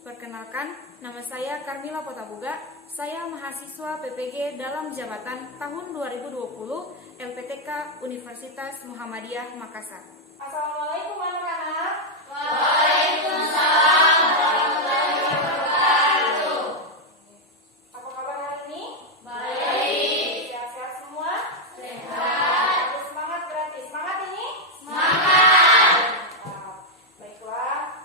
Perkenalkan, nama saya Karmila Potabuga. Saya mahasiswa PPG dalam jabatan tahun 2020 LPTK Universitas Muhammadiyah Makassar. Assalamualaikum anak-anak. Waalaikumsalam warahmatullahi wabarakatuh. Apa kabar hari ini? Baik. Sehat-sehat semua? Sehat. Semangat berarti. Semangat ini? Semangat. Baiklah,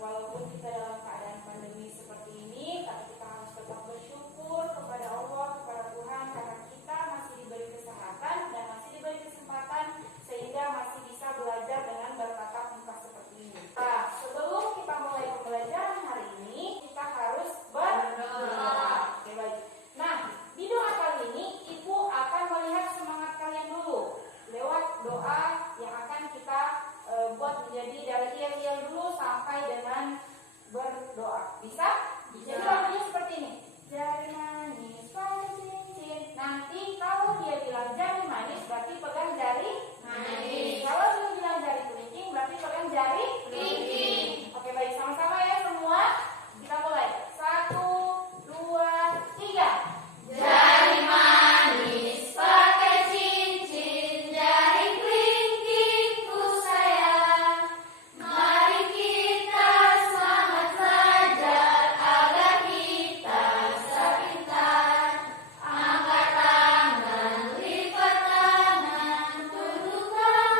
walaupun kita dalam keadaan pandemi seperti ini, tapi kita harus tetap bersyukur kepada Allah, kepada Tuhan, karena kita masih diberi kesehatan dan masih diberi kesempatan sehingga masih bisa belajar dengan bertatap muka seperti ini. Nah, sebelum kita mulai pembelajaran hari ini, kita harus berdoa. Oke, baik. Nah, di doa kali ini Ibu akan melihat semangat kalian dulu lewat doa yang akan kita buat menjadi dari yel-yel dulu sampai dengan berdoa. Bisa? Jadi lagunya seperti ini. Jari manis pada cincin. Nanti kalau dia bilang jari manis berarti pegang jari manis. Kalau dia bilang jari kelingking berarti pegang jari kelingking. Oke, baik, sama-sama ya semua. Kita mulai. 1, 2, 3. Jari manis pakai cincin, jari kelingkingku sayang. Mari kita semangat belajar agar kita bisa pintar. Angkat tangan, lipat tangan, tundukkan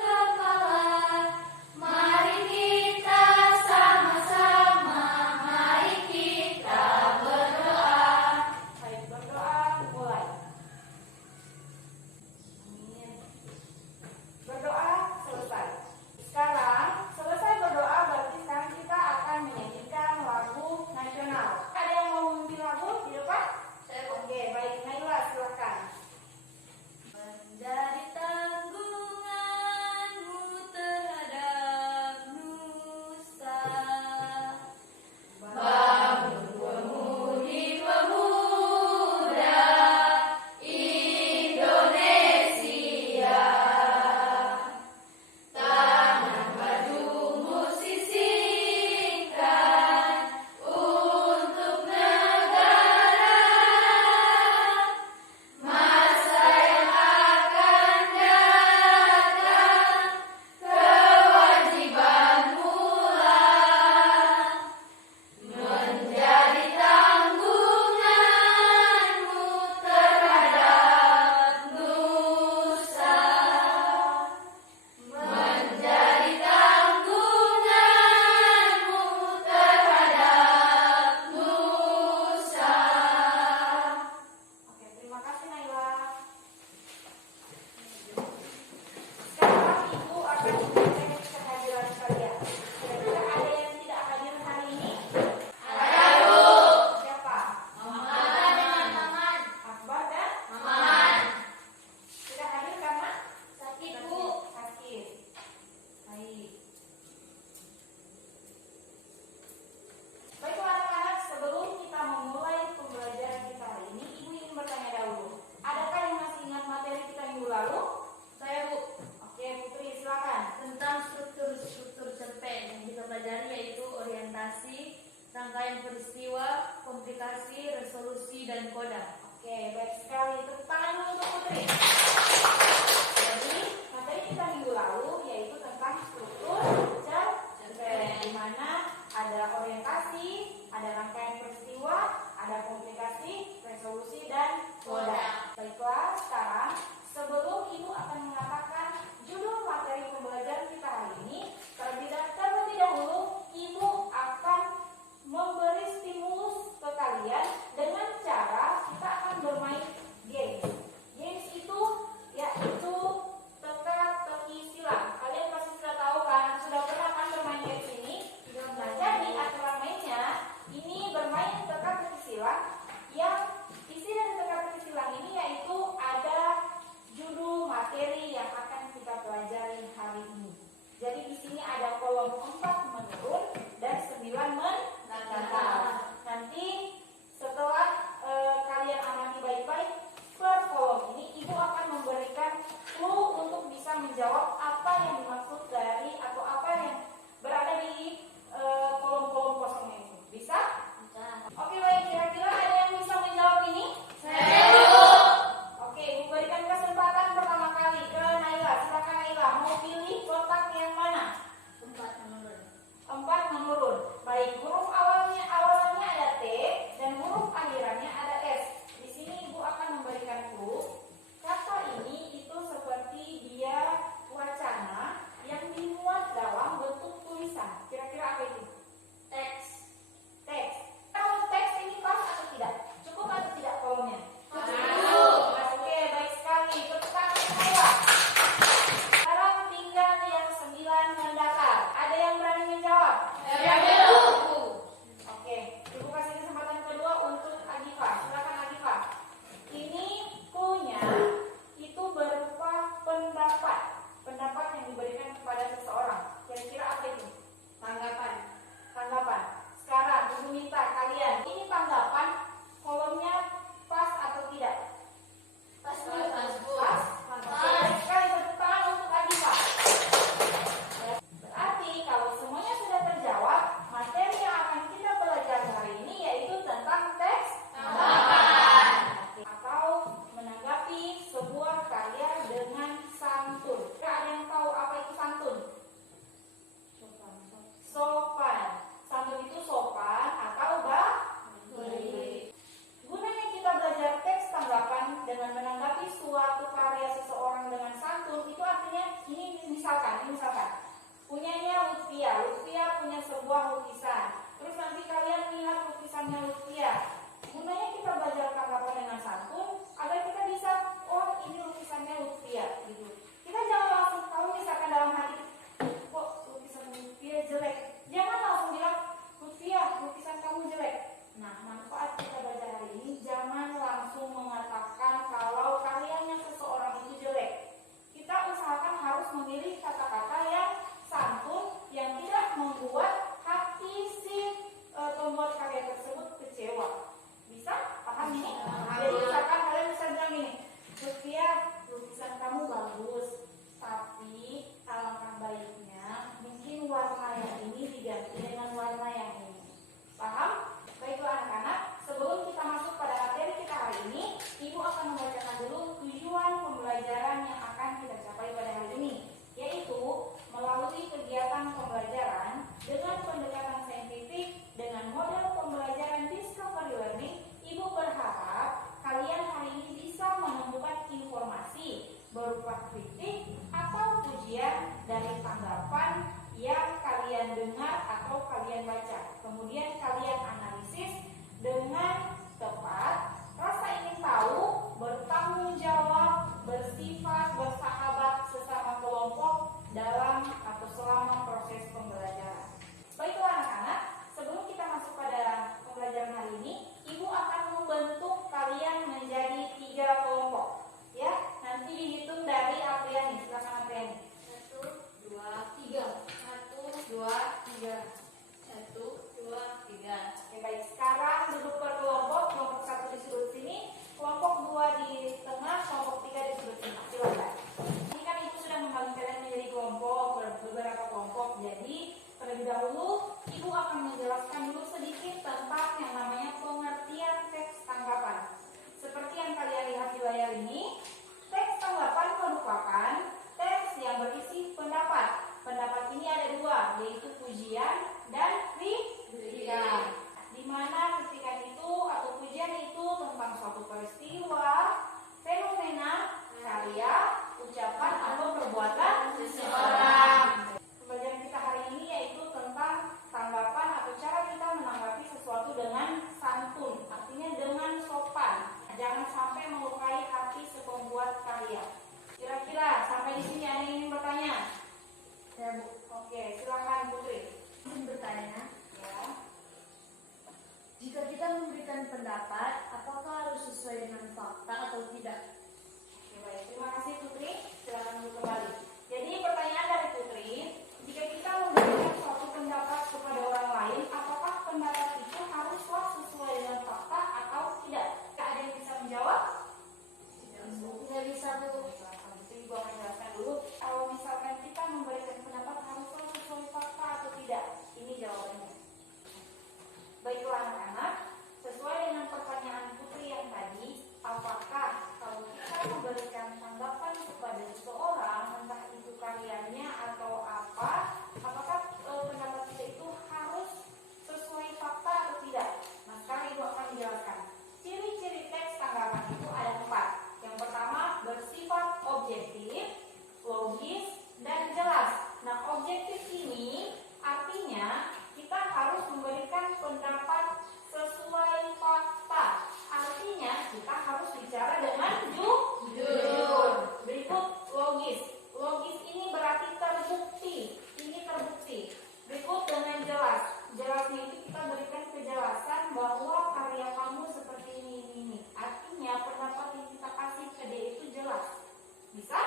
kepala. Mari kita sama-sama, mari kita berdoa. Baik, berdoa mulai. Amin. Berdoa selesai. Sekarang selesai berdoa berarti sekarang kita akan menyanyikan lagu nasional. Ada yang mau memimpin lagu di depan? Oke, baik, Naila silakan. Menjadi tanggunganmu terhadap nusa, bangun pemudi-pemuda Indonesia. Tangan bajumu sisihkan untuk negara. Masa yang akan datang, kewajibanmu lah menjadi tanggunganmu terhadap nusa. Menjadi tanggunganmu terhadap nusa. Oke, terima kasih Naila. Sekarang Ibu akan mengecek kehadiran kalian. Kira-kira ada yang tidak hadir hari ini? Ada, Bu. Siapa? Muhammad dengan Maman. Akbar dan Maman. tidak hadir karena Sakit, Bu. sakit. Baik. Baiklah anak-anak, sebelum kita memulai pembelajaran kita hari ini, Ibu ingin bertanya dahulu. Adakah yang masih ingat materi kita minggu lalu? Saya, Bu, Oke, Putri silakan. tentang struktur cerpen yang kita pelajari yaitu orientasi, rangkaian peristiwa, komplikasi, resolusi, dan koda. Oke, baik sekali. Tepuk tangan dulu untuk Putri. Jadi, materi kita minggu lalu yaitu tentang struktur cerpen, di mana ada orientasi, ada rangkaian peristiwa, ada komplikasi, resolusi, dan koda. Baiklah, sekarang sebelum Ibu akan mengatakan judul materi pembelajaran kita hari ini, terlebih dahulu Ibu akan memberi stimulus ke kalian dengan cara kita akan bermain games. Games itu yaitu teka-teki silang. Kalian pasti sudah tahu kan, sudah pernah kan bermain games ini? Nah, jadi aturan mainnya ini bermain teka-teki silang yang isi dari teka-teki silang kalian baca. Kemudian kalian analisis dengan tepat, rasa ingin tahu, bertanggung jawab, bersifat bersahabat sesama kelompok dalam atau selama proses pembelajaran. Baiklah anak-anak, sebelum kita masuk pada pembelajaran hari ini, Ibu akan membentuk kalian menjadi 3 kelompok. Ya, nanti dihitung dari Apriani. Silakan Apriani. 1, 2, 3. 1, 2, 3. 1, 2, 3. Oke, baik. Sekarang duduk per kelompok. Kelompok 1 di sudut sini, kelompok 2 di tengah, kelompok 3 di sudut sini. Silakan. Ini kan Ibu sudah membagi kalian menjadi kelompok, beberapa kelompok. Jadi terlebih dahulu Ibu akan menjelaskan dulu sedikit tentang yang namanya pengertian teks tanggapan. Seperti yang kalian lihat di layar ini, teks tanggapan merupakan teks yang berisi pendapat. Pendapat ini ada 2, yaitu pujian dan kritikan. Di mana kritikan itu atau pujian itu tentang suatu peristiwa, fenomena, karya, ucapan atau perbuatan seseorang. Pembelajaran kita hari ini yaitu tentang tanggapan atau cara kita menanggapi sesuatu dengan santun, artinya dengan sopan. Jangan sampai melukai hati sepembuat karya. Kira-kira sampai di sini ada yang ingin bertanya? Ya, Bu. Oke, silakan Putri. Izin bertanya, Ya. jika kita memberikan pendapat, apakah harus sesuai dengan fakta atau tidak? Oke, baik. Terima kasih Putri. Silakan dulu kembali. Jadi pertanyaan dari Putri, jika kita memberikan suatu pendapat kepada orang lain, apakah pendapat itu haruslah sesuai dengan fakta atau tidak? Ada yang bisa menjawab? Tidak bisa, Bu. Ibu akan jelaskan dulu. Kalau misalkan kita memberikan pendapat haruslah sesuai fakta atau tidak? Ini jawabannya. Baiklah anak-anak, sesuai dengan pertanyaan Putri yang tadi, apakah kalau kita memberikan tanggapan kepada seseorang, entah itu karyanya atau apa, apakah pendapat kita itu harus sesuai fakta atau tidak? Nah, sekarang Ibu akan menjelaskan. Ciri-ciri teks tanggapan itu ada 4. Yang pertama, bersifat objektif, logis, dan jelas. Nah, objektif ini artinya kita harus memberikan pendapat sesuai fakta. Artinya kita harus bicara dengan jujur. Berikut logis. Logis ini berarti terbukti. Ini terbukti. Berikut dengan jelas. Jelasnya itu kita berikan kejelasan bahwa karya kamu seperti ini. Artinya pendapat yang kita kasih ke dia itu jelas. Bisa?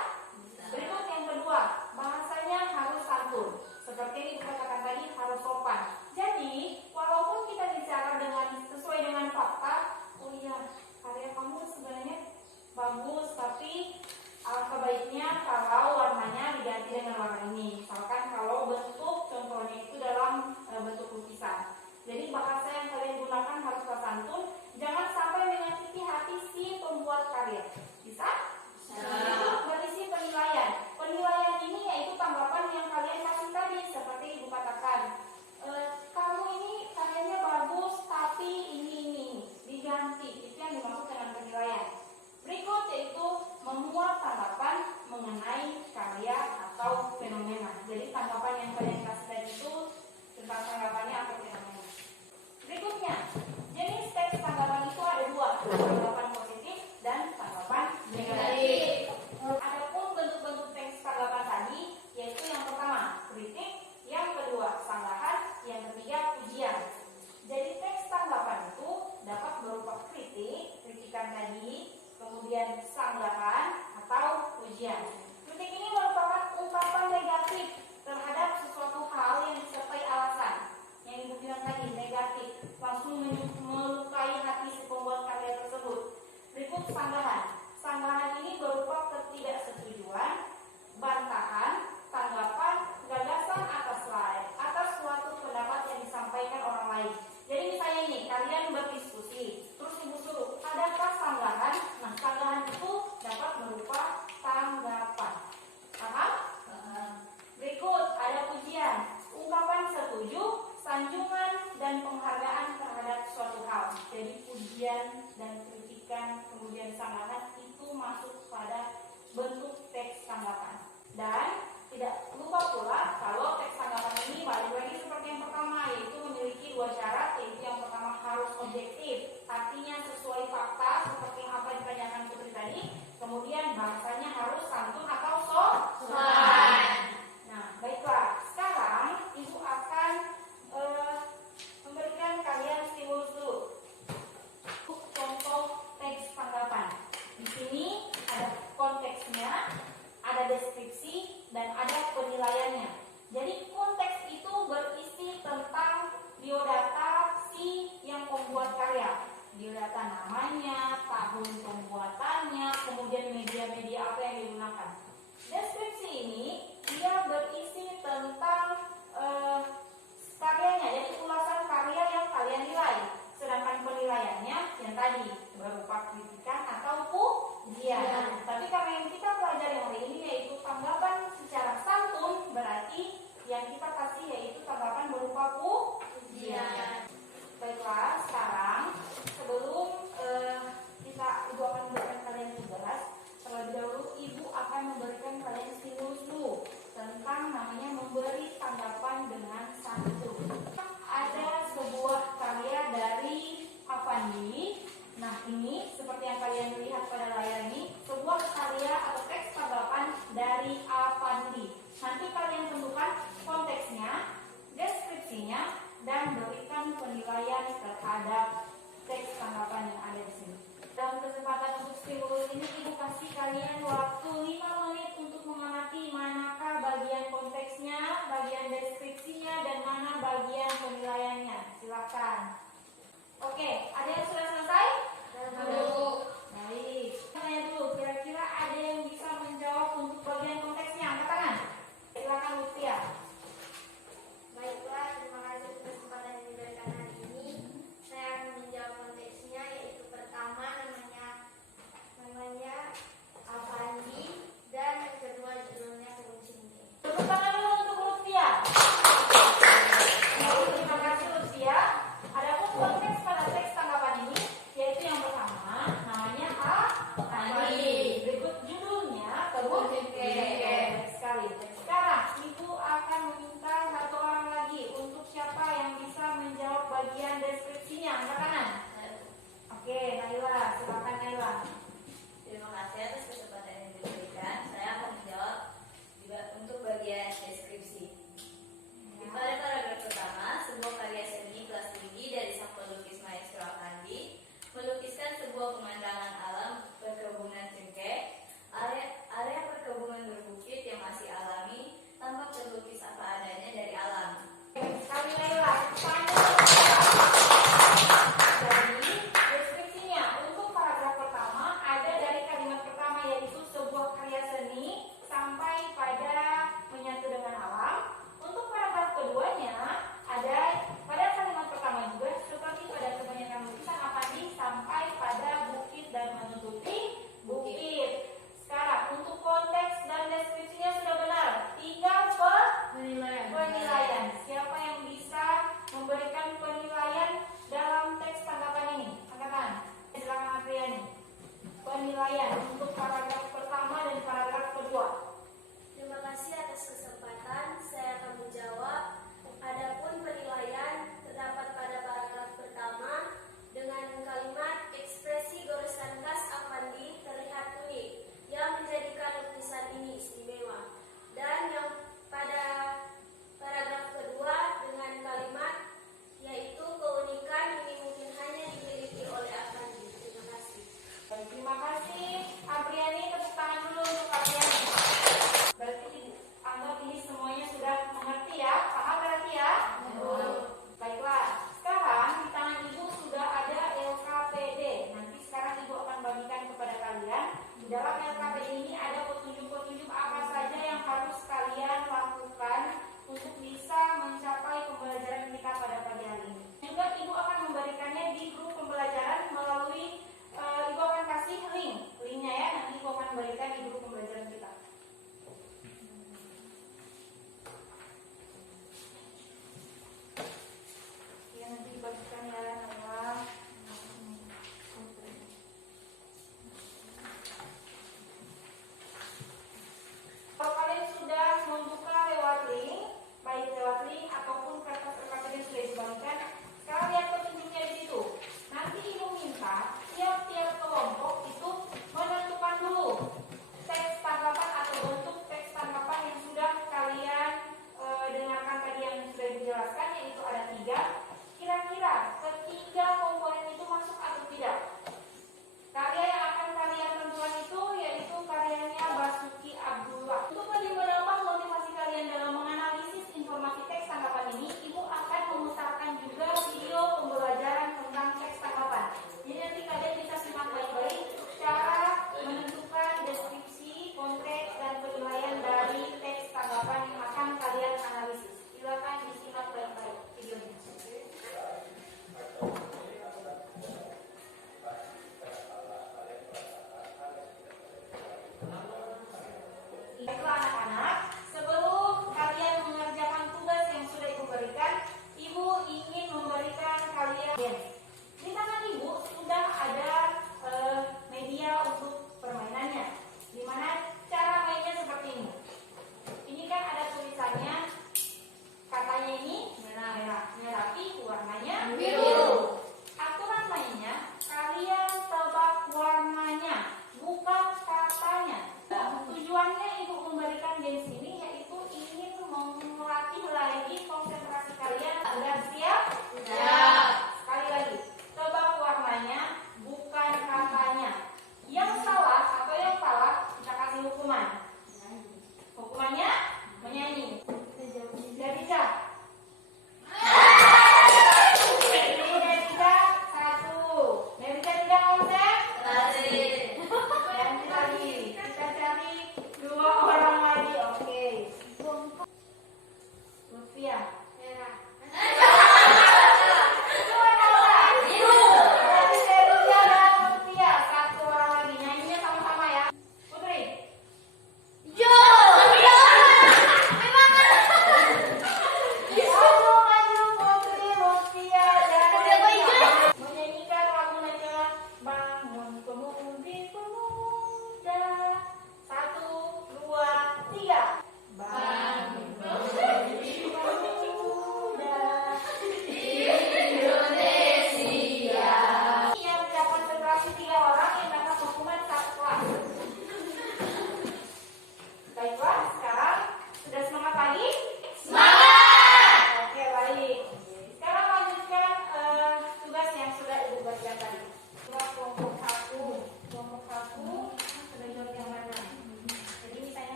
Berikut yang kedua, bahasanya harus santun. Seperti yang dikatakan tadi, harus sopan. Jadi, walaupun kita bicara dengan sesuai dengan fakta, oh iya, karya kamu sebenarnya bagus, tapi alangkah baiknya kalau warnanya diganti dengan warna ini. Misalkan kalau bentuk contohnya itu dalam bentuk lukisan. Jadi bahasa yang kalian gunakan haruslah santun. Jangan sampai menyakiti hati si pembuat karya. Bisa? Itu berisi penilaian. Penilaian ini yaitu tanggapan yang kalian kasih tadi. Seperti Ibu katakan, kamu ini karyanya bagus, tapi ini diganti. Itu yang dimaksud dengan penilaian. Berikut yaitu memuat tanggapan mengenai karya atau fenomena. Jadi tanggapan yang kalian kasih tadi itu tentang tanggapannya atau fenomena. Berikutnya, jenis teks tanggapan itu ada 2, tanggapan positif dan tanggapan negatif. Adapun bentuk-bentuk teks tanggapan tadi yaitu yang pertama kritik, yang kedua sanggahan, yang ketiga pujian. Jadi teks tanggapan itu dapat berupa kritik, kritikan tadi, kemudian sanggahan atau pujian. Kritik ini merupakan ungkapan negatif terhadap sesuatu hal yang disertai alasan. Yang Ibu bilang tadi negatif, langsung melukai hati si pembuat karya tersebut. Berikut sanggahan. Sanggahan ini berupa ketidaksetujuan, bantahan, tanggapan, gagasan atas suatu pendapat yang disampaikan orang lain. Jadi misalnya nih, kalian berdiskusi, terus Ibu suruh, adakah sanggahan? Nah, sanggahan itu dapat berupa tanggapan. Paham? Berikut ada pujian, ungkapan setuju, sanjungan, dan penghargaan terhadap suatu hal. Jadi pujian dan kritikan, kemudian sanggahan itu masuk pada bentuk teks tanggapan. Dan tidak lupa pula kalau teks tanggapan ini balik lagi seperti yang pertama, yaitu ini Ibu kasih kalian waktu 5 menit untuk mengamati manakah bagian konteksnya, bagian deskripsinya, dan mana bagian penilaiannya. Silakan. Oke, ada yang sudah selesai? Baik. Tanya dulu, kira-kira ada yang bisa menjawab untuk bagian konteksnya? Angkat tangan. Silakan Lutfia. Baiklah, terima kasih atas kesempatan yang diberikan hari ini. Saya akan menjawab konteksnya, yaitu pertama namanya Avandi, dan yang kedua judulnya Kebun Cengkeh. Tepuk tangan dulu untuk Lutfia. Baik, terima kasih Lutfia. Adapun konteks pada teks tanggapan ini, yaitu yang pertama namanya Avandi. Berikut judulnya Kebun Cengkeh. Baik sekali. Sekarang Ibu akan meminta satu orang lagi untuk siapa yang bisa menjawab bagian deskripsinya. Angkat tangan. Oke, Naila, silakan Naila. Terima kasih atas kesempatan yang diberikan. Saya akan menjawab juga untuk bagian deskripsi. Di pada paragraf pertama, sebuah karya seni kelas tinggi dari sang pelukis Maestro Avandi melukiskan sebuah pemandangan alam perkebunan cengkeh. Area perkebunan berbukit yang masih alami, tampak terlukis apa adanya dari alam. Sekali Naila, jadi deskripsinya untuk paragraf pertama ada dari kalimat pertama yaitu sebuah karya seni sampai pada menyatu dengan alam. Untuk paragraf keduanya ada pada kalimat pertama juga seperti pada kebanyakan lukisan Avandi sampai pada bukit dan menutupi bukit. Sekarang untuk konteks dan deskripsinya sudah benar, tinggal penilaian. Siapa yang bisa memberikan penilaian dalam teks tanggapan ini? Angkat tangan. Silakan Apriani. Penilaian untuk paragraf pertama dan paragraf kedua. Terima kasih atas kesempatan. Saya akan menjawab. Adapun penilaian terdapat pada paragraf pertama dengan kalimat ekspresi goresan khas Avandi terlihat unik yang menjadikan lukisan ini istimewa. Dan yang pada paragraf kedua dengan kalimat yaitu keunikan ini mungkin hanya dimiliki oleh Avandi. Terima kasih. Baik, terima kasih Apriani. Tepuk tangan dulu untuk Apriani. Berarti Ibu anggap ini semuanya sudah mengerti ya? Paham berarti ya? Baiklah, sekarang di tangan Ibu sudah ada LKPD. Nanti sekarang Ibu akan bagikan kepada kalian. Di dalam LKPD ini ada petunjuk-petunjuk apa saja yang harus kalian lakukan untuk bisa mencapai pembelajaran kita pada pagi hari ini. Juga Ibu akan memberikannya di grup pembelajaran melalui Ibu akan kasih linknya ya. Nanti Ibu akan berikan di grup pembelajaran kita. Ya, nanti dibagikan ya Naila. Kalau kalian sudah membuka lewat link, baik lewat link ataupun kertas LKPD yang sudah dibagikan, sekarang lihat petunjuknya di situ. Nanti Ibu minta tiap-tiap kelompok itu menentukan dulu teks tanggapan atau bentuk teks tanggapan yang sudah kalian dengarkan tadi yang sudah dijelaskan, yaitu ada 3. Kira-kira ketiga komponen itu masuk atau tidak? Karya yang akan kalian tentukan itu yaitu karyanya Basuki Abdullah. Untuk lebih menambah motivasi kalian dalam menganalisis informasi teks tanggapan ini, Ibu akan memutarkan juga video pembelajaran tentang teks tanggapan. Jadi nanti kalian bisa simak baik-baik cara menentukan deskripsi, konteks, dan penilaian dari teks tanggapan yang akan kalian analisis. Silakan disimak baik-baik videonya. Baiklah anak-anak, sebelum kalian mengerjakan tugas yang sudah Ibu berikan, Ibu ingin memberikan kalian di tangan Ibu sudah ada media untuk permainannya. Dimana cara mainnya seperti ini. Ini kan ada tulisannya, katanya ini merah, tapi warnanya biru. Aturan mainnya, kalian tebak warnanya, bukan katanya. Tujuannya Ibu memberikan games ini yaitu ingin melatih lagi konsentrasi kalian. Sudah siap? Sudah. Sekali lagi, tebak warnanya, bukan katanya. Yang salah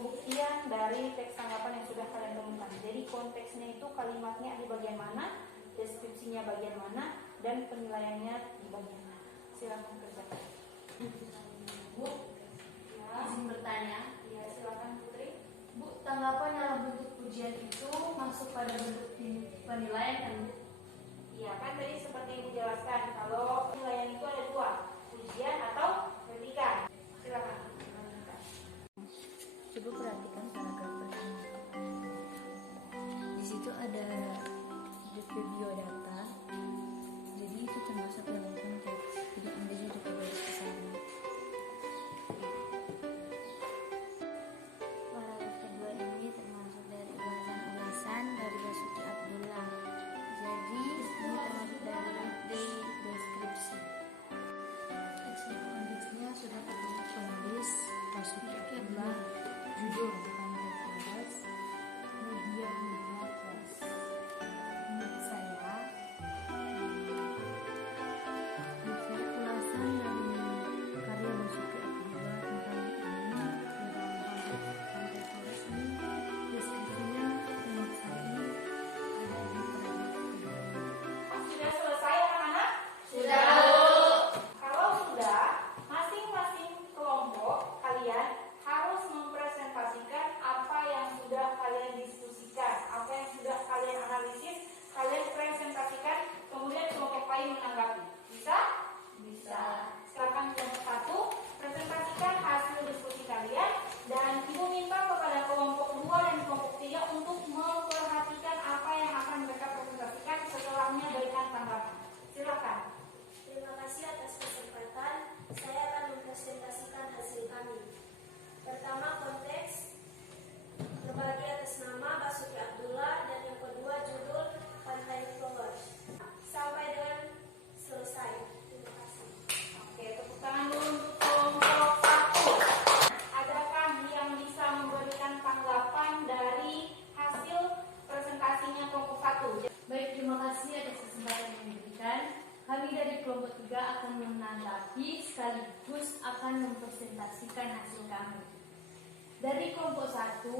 pembuktian dari teks tanggapan yang sudah kalian temukan. Jadi konteksnya itu kalimatnya di bagian mana, deskripsinya bagian mana, dan penilaiannya di bagian mana. Silakan kerjakan. Bu, izin bertanya. Ya, silakan Putri. Bu, tanggapan dalam bentuk pujian itu masuk pada bentuk penilaian kan, Bu? Iya kan tadi seperti Ibu jelaskan, kalau penilaian itu ada dua, pujian atau kritikan. Silakan. Coba perhatikan paragraf pertama. Di situ ada DP biodata. Jadi itu termasuk dalam konteks. Jadi Anda sudah garis ke sana. Paragraf kedua ini termasuk dari ulasan dari Basuki Abdullah. Jadi ini termasuk dari deskripsi. Konteksnya sudah ketemu penulis Basuki Abdullah. Judul Pantai Flores, media kelas. Menurut saya ulasan dari karya Basuki Abdullah tentang ini tentang Pantai Flores ini deskripsinya menurut saya ada di paragraf kedua. Sudah selesai anak-anak? Sudah. Kalau sudah, masing-masing kelompok kalian harus mempresentasikan apa yang sudah kalian diskusikan, apa yang sudah kalian analisis, kalian presentasikan, kemudian kelompok lain menanggapi. Bisa? Bisa. Silakan kelompok satu, presentasikan hasil diskusi kalian, dan Ibu minta kepada kelompok 2 dan kelompok 3 untuk memperhatikan apa yang akan mereka presentasikan setelahnya berikan tanggapan. Silakan. Terima kasih atas kesempatan. Saya akan mempresentasikan hasil kami. Pertama, konteks berbagi atas nama Basuki Abdullah, dan yang kedua judul Pantai Flores. Sampai dengan selesai. Terima kasih. Oke, tepuk tangan dulu untuk kelompok 1. Adakah yang bisa memberikan tanggapan dari hasil presentasinya kelompok 1? Baik, terima kasih atas kesempatan yang diberikan. Kami dari kelompok 3 akan menanggapi sekaligus akan mempresentasikan hasil kami. Dari kelompok 1,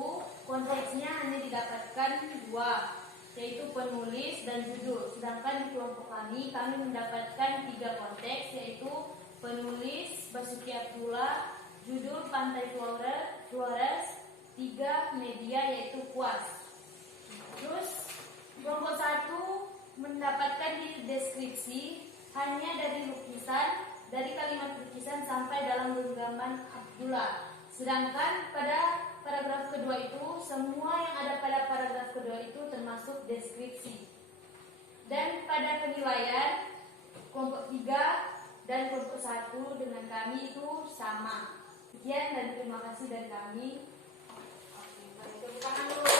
konteksnya hanya didapatkan 2, yaitu penulis dan judul. Sedangkan di kelompok kami mendapatkan 3 konteks, yaitu penulis Basuki Abdullah, judul Pantai Flores, 3 media yaitu Kuas. Terus kelompok 1 mendapatkan di deskripsi hanya dari lukisan, dari kalimat lukisan sampai dalam genggaman Abdullah. Sedangkan pada paragraf kedua itu, semua yang ada pada paragraf kedua itu termasuk deskripsi. Dan pada penilaian, kelompok 3 dan kelompok 1 dengan kami itu sama. Sekian dan terima kasih dari kami. Oke, baik, tepuk tangan dulu.